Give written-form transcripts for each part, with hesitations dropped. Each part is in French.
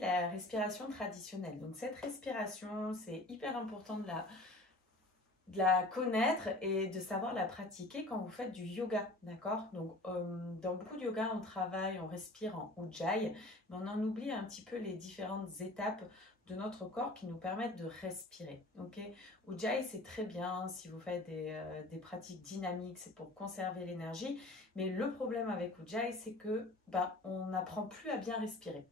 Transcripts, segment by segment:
La respiration traditionnelle. Donc cette respiration, c'est hyper important de la connaître et de savoir la pratiquer quand vous faites du yoga, d'accord? Donc dans beaucoup de yoga, on respire en Ujjayi, mais on en oublie un petit peu les différentes étapes de notre corps qui nous permettent de respirer, ok? Ujjayi, c'est très bien si vous faites des pratiques dynamiques, c'est pour conserver l'énergie, mais le problème avec Ujjayi, c'est que on n'apprend plus à bien respirer.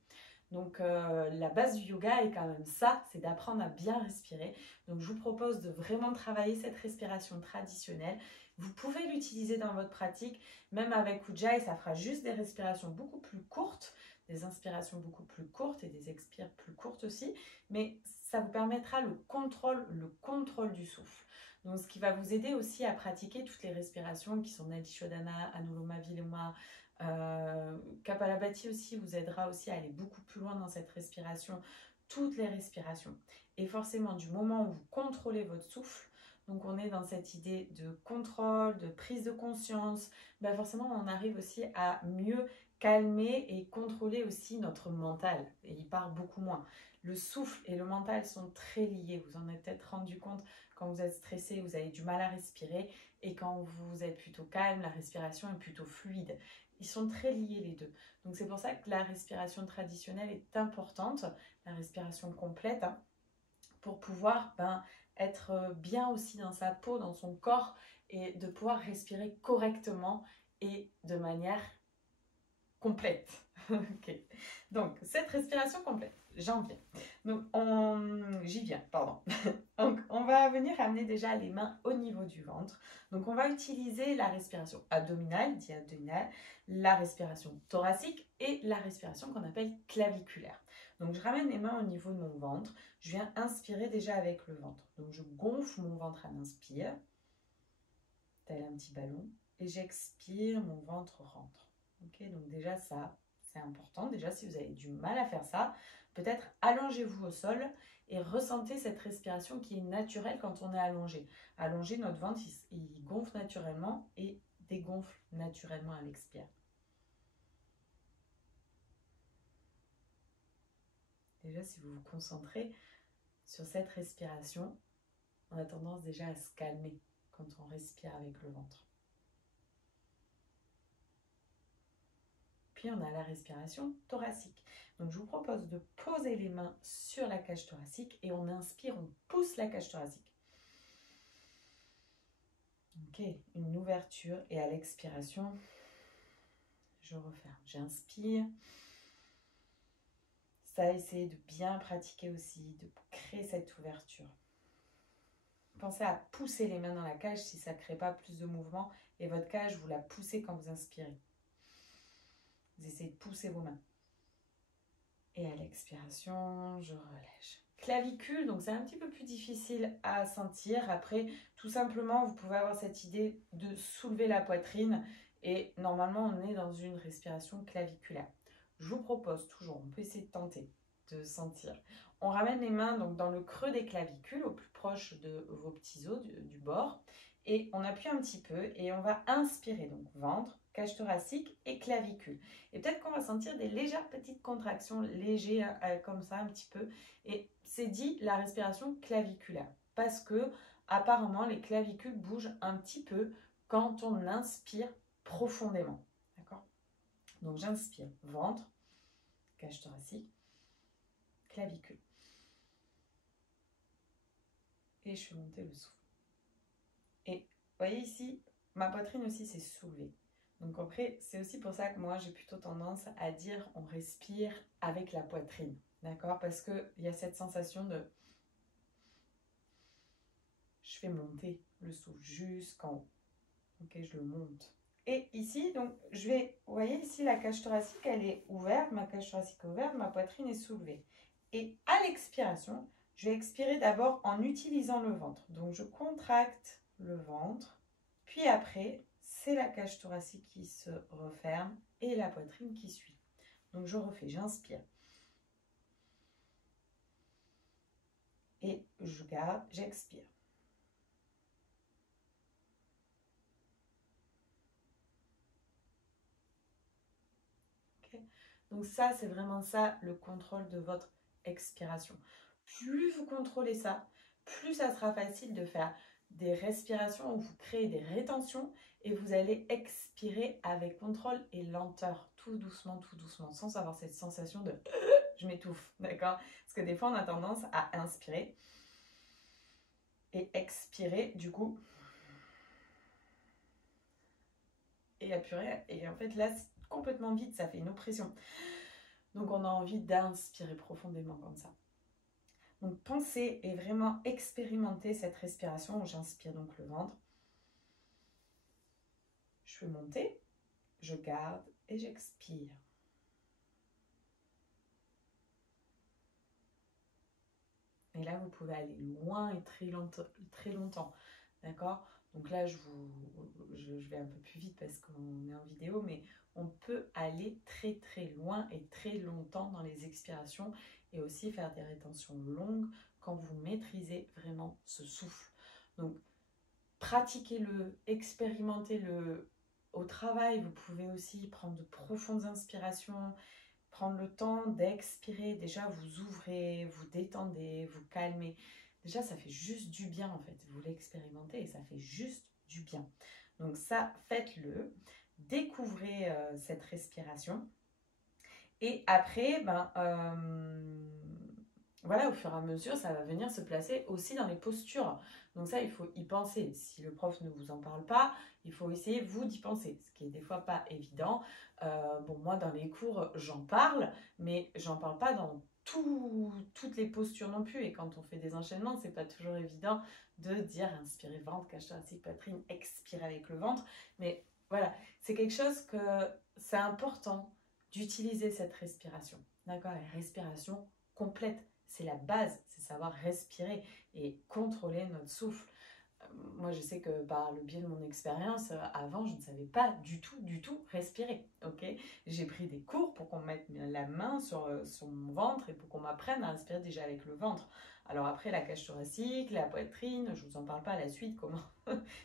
Donc la base du yoga est quand même ça, c'est d'apprendre à bien respirer. Donc je vous propose de vraiment travailler cette respiration traditionnelle. Vous pouvez l'utiliser dans votre pratique, même avec Ujjayi, ça fera juste des respirations beaucoup plus courtes, des inspirations beaucoup plus courtes et des expires plus courtes aussi, mais ça vous permettra le contrôle du souffle. Donc ce qui va vous aider aussi à pratiquer toutes les respirations qui sont Nadi Shodhana, Anuloma Viloma, Kapalabhati aussi vous aidera aussi à aller beaucoup plus loin dans cette respiration, toutes les respirations. Et forcément, du moment où vous contrôlez votre souffle, donc on est dans cette idée de contrôle, de prise de conscience, forcément on arrive aussi à mieux calmer et contrôler aussi notre mental. Et il part beaucoup moins. Le souffle et le mental sont très liés. Vous en êtes peut-être rendu compte quand vous êtes stressé, vous avez du mal à respirer. Et quand vous êtes plutôt calme, la respiration est plutôt fluide. Ils sont très liés les deux. Donc c'est pour ça que la respiration traditionnelle est importante, la respiration complète, hein, pour pouvoir être bien aussi dans sa peau, dans son corps, et de pouvoir respirer correctement et de manière complète. Ok. Donc cette respiration complète, j'en viens. Donc j'y viens, pardon. Donc on va venir amener déjà les mains au niveau du ventre. Donc on va utiliser la respiration abdominale, dit abdominale, la respiration thoracique et la respiration qu'on appelle claviculaire. Donc je ramène les mains au niveau de mon ventre. Je viens inspirer déjà avec le ventre. Donc je gonfle mon ventre à l'inspire, tel un petit ballon, et j'expire, mon ventre rentre. Ok, donc déjà ça, c'est important. Déjà, si vous avez du mal à faire ça, peut-être allongez-vous au sol et ressentez cette respiration qui est naturelle quand on est allongé. Allongé, notre ventre, il gonfle naturellement et dégonfle naturellement à l'expire. Déjà, si vous vous concentrez sur cette respiration, on a tendance déjà à se calmer quand on respire avec le ventre. Puis on a la respiration thoracique. Donc je vous propose de poser les mains sur la cage thoracique et on inspire, on pousse la cage thoracique. Ok, une ouverture et à l'expiration, je referme. J'inspire. Ça, essayez de bien pratiquer aussi, de créer cette ouverture. Pensez à pousser les mains dans la cage si ça ne crée pas plus de mouvement et votre cage, vous la poussez quand vous inspirez. Vous essayez de pousser vos mains. Et à l'expiration, je relâche. Clavicule, donc c'est un petit peu plus difficile à sentir. Après, tout simplement, vous pouvez avoir cette idée de soulever la poitrine et normalement, on est dans une respiration claviculaire. Je vous propose toujours, on peut essayer de tenter de sentir. On ramène les mains donc dans le creux des clavicules, au plus proche de vos petits os du bord, et on appuie un petit peu et on va inspirer, donc ventre, cage thoracique et clavicule. Et peut-être qu'on va sentir des légères petites contractions, légères comme ça un petit peu. Et c'est dit la respiration claviculaire parce que apparemment les clavicules bougent un petit peu quand on inspire profondément. D'accord? Donc j'inspire ventre, cage thoracique, clavicule. Et je fais monter le souffle. Et vous voyez ici, ma poitrine aussi s'est soulevée. Donc après, c'est aussi pour ça que moi, j'ai plutôt tendance à dire on respire avec la poitrine. D'accord? Parce qu'il y a cette sensation de... Je fais monter le souffle jusqu'en haut. Ok, je le monte. Et ici, donc, vous voyez ici, la cage thoracique, elle est ouverte. Ma cage thoracique est ouverte, ma poitrine est soulevée. Et à l'expiration, je vais expirer d'abord en utilisant le ventre. Donc, je contracte le ventre. Puis après, c'est la cage thoracique qui se referme et la poitrine qui suit. Donc, je refais, j'inspire. Et je garde, j'expire. Okay. Donc ça, c'est vraiment ça, le contrôle de votre expiration. Plus vous contrôlez ça, plus ça sera facile de faire des respirations où vous créez des rétentions et vous allez expirer avec contrôle et lenteur, tout doucement, sans avoir cette sensation de je m'étouffe, d'accord? Parce que des fois, on a tendance à inspirer et expirer, du coup, et apurer. Et en fait, là, c'est complètement vide, ça fait une oppression. Donc, on a envie d'inspirer profondément comme ça. Donc, pensez et vraiment expérimentez cette respiration où j'inspire donc le ventre. Je fais monter, je garde et j'expire. Et là, vous pouvez aller loin et très longtemps. D'accord? Donc là, je vais un peu plus vite parce qu'on est en vidéo, mais on peut aller très loin et très longtemps dans les expirations et aussi faire des rétentions longues quand vous maîtrisez vraiment ce souffle. Donc, pratiquez-le, expérimentez-le au travail. Vous pouvez aussi prendre de profondes inspirations, prendre le temps d'expirer. Déjà, vous ouvrez, vous détendez, vous calmez. Déjà, ça fait juste du bien en fait. Vous l'expérimentez et ça fait juste du bien. Donc ça, faites-le. Découvrez cette respiration. Et après, voilà, au fur et à mesure, ça va venir se placer aussi dans les postures. Donc ça, il faut y penser. Si le prof ne vous en parle pas, il faut essayer, vous, d'y penser, ce qui est des fois pas évident. Bon, moi, dans les cours, j'en parle, mais j'en parle pas dans toutes les postures non plus. Et quand on fait des enchaînements, c'est pas toujours évident de dire inspirez ventre, cage thoracique, poitrine, expirez avec le ventre. Mais voilà, c'est quelque chose que c'est important d'utiliser cette respiration. D'accord? La respiration complète, c'est la base, c'est savoir respirer et contrôler notre souffle. Moi, je sais que par le biais de mon expérience, avant, je ne savais pas du tout respirer. Ok, j'ai pris des cours pour qu'on mette la main sur mon ventre et pour qu'on m'apprenne à respirer déjà avec le ventre. Alors après, la cage thoracique, la poitrine, je vous en parle pas à la suite, comment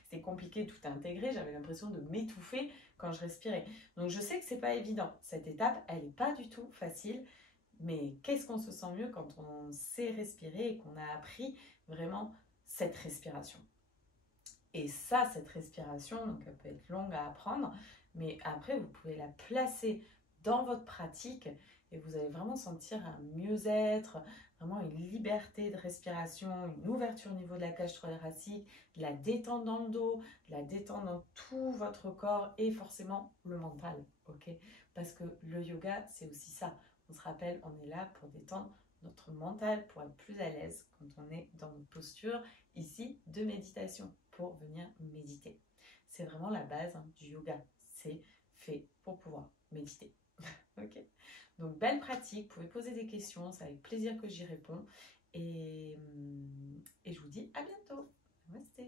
c'est compliqué tout à intégrer. J'avais l'impression de m'étouffer quand je respirais. Donc je sais que c'est pas évident. Cette étape, elle n'est pas du tout facile. Mais qu'est-ce qu'on se sent mieux quand on sait respirer et qu'on a appris vraiment cette respiration. Et ça, cette respiration, donc elle peut être longue à apprendre, mais après, vous pouvez la placer dans votre pratique et vous allez vraiment sentir un mieux-être, vraiment une liberté de respiration, une ouverture au niveau de la cage thoracique, de la détente dans le dos, de la détente dans tout votre corps et forcément le mental, ok? Parce que le yoga, c'est aussi ça. On se rappelle, on est là pour détendre notre mental, pour être plus à l'aise quand on est dans une posture ici de méditation, pour venir méditer. C'est vraiment la base du yoga. C'est fait pour pouvoir méditer. Ok. Donc belle pratique, vous pouvez poser des questions, c'est avec plaisir que j'y réponds. Et je vous dis à bientôt. Namaste.